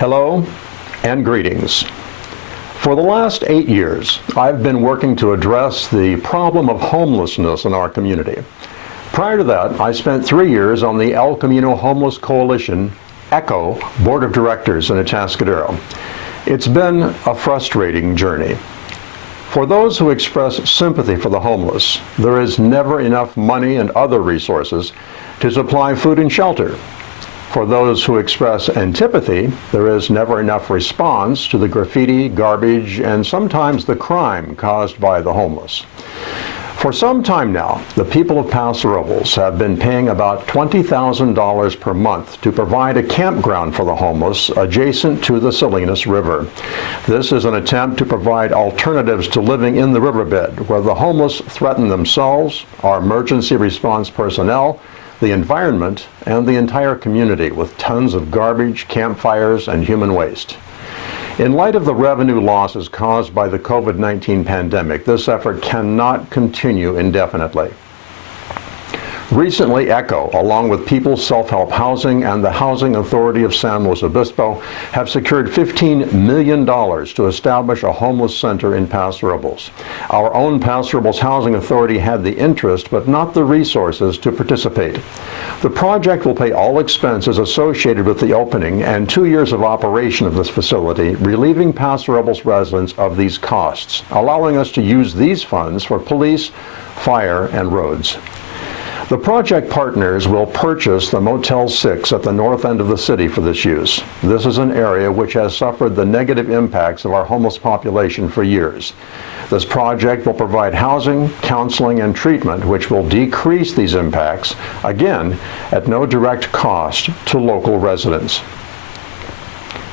Hello and greetings. For the last 8 years, I've been working to address the problem of homelessness in our community. Prior to that, I spent 3 years on the El Camino Homeless Coalition, ECHO, Board of Directors in Atascadero. It's been a frustrating journey. For those who express sympathy for the homeless, there is never enough money and other resources to supply food and shelter. For those who express antipathy, there is never enough response to the graffiti, garbage, and sometimes the crime caused by the homeless. For some time now, the people of Paso Robles have been paying about $20,000 per month to provide a campground for the homeless adjacent to the Salinas River. This is an attempt to provide alternatives to living in the riverbed, where the homeless threaten themselves, our emergency response personnel, the environment, and the entire community with tons of garbage, campfires, and human waste. In light of the revenue losses caused by the COVID-19 pandemic, this effort cannot continue indefinitely. Recently, ECHO, along with People's Self-Help Housing and the Housing Authority of San Luis Obispo, have secured $15 million to establish a homeless center in Paso Robles. Our own Paso Robles Housing Authority had the interest, but not the resources to participate. The project will pay all expenses associated with the opening and 2 years of operation of this facility, relieving Paso Robles residents of these costs, allowing us to use these funds for police, fire, and roads. The project partners will purchase the Motel 6 at the north end of the city for this use. This is an area which has suffered the negative impacts of our homeless population for years. This project will provide housing, counseling, and treatment which will decrease these impacts, again, at no direct cost to local residents.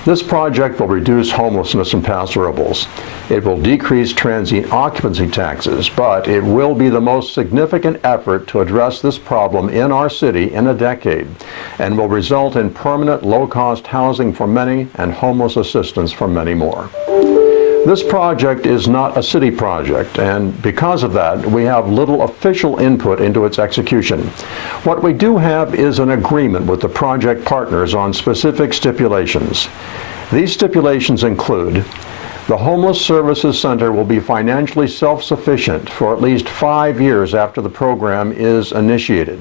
This project will reduce homelessness in Paso Robles. It will decrease transient occupancy taxes, but it will be the most significant effort to address this problem in our city in a decade, and will result in permanent low-cost housing for many and homeless assistance for many more. This project is not a city project, and because of that, we have little official input into its execution. What we do have is an agreement with the project partners on specific stipulations. These stipulations include: the Homeless Services Center will be financially self-sufficient for at least 5 years after the program is initiated.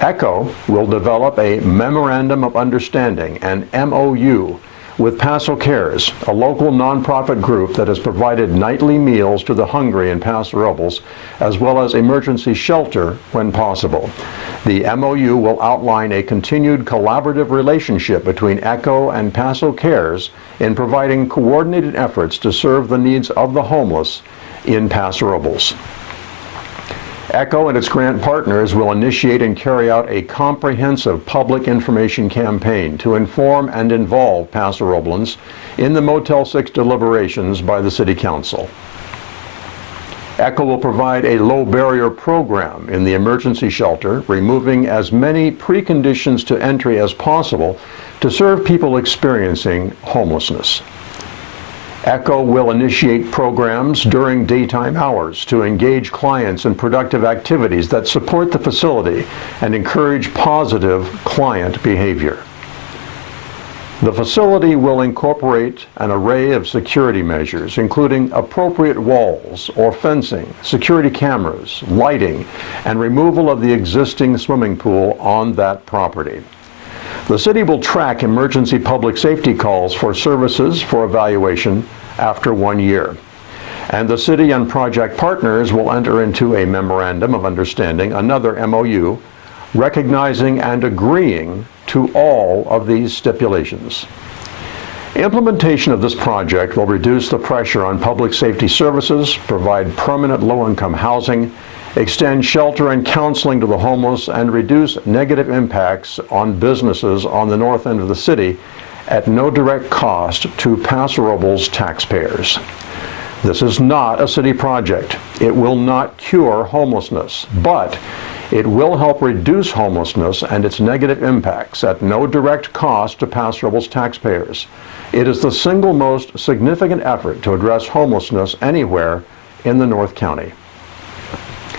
ECHO will develop a Memorandum of Understanding, an MOU, with Paso Cares, a local nonprofit group that has provided nightly meals to the hungry in Paso Robles, as well as emergency shelter when possible. The MOU will outline a continued collaborative relationship between ECHO and Paso Cares in providing coordinated efforts to serve the needs of the homeless in Paso Robles. ECHO and its grant partners will initiate and carry out a comprehensive public information campaign to inform and involve Paso Roblans in the Motel 6 deliberations by the City Council. ECHO will provide a low-barrier program in the emergency shelter, removing as many preconditions to entry as possible to serve people experiencing homelessness. ECHO will initiate programs during daytime hours to engage clients in productive activities that support the facility and encourage positive client behavior. The facility will incorporate an array of security measures, including appropriate walls or fencing, security cameras, lighting, and removal of the existing swimming pool on that property. The city will track emergency public safety calls for services for evaluation after 1 year. And the city and project partners will enter into a Memorandum of Understanding, another MOU, recognizing and agreeing to all of these stipulations. Implementation of this project will reduce the pressure on public safety services, provide permanent low-income housing, extend shelter and counseling to the homeless, and reduce negative impacts on businesses on the north end of the city at no direct cost to Paso Robles taxpayers. This is not a city project. It will not cure homelessness, but it will help reduce homelessness and its negative impacts at no direct cost to Paso Robles taxpayers. It is the single most significant effort to address homelessness anywhere in the North County.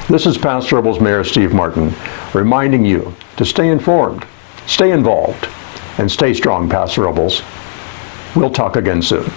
This is Paso Robles Mayor Steve Martin reminding you to stay informed, stay involved, and stay strong, Paso Robles. We'll talk again soon.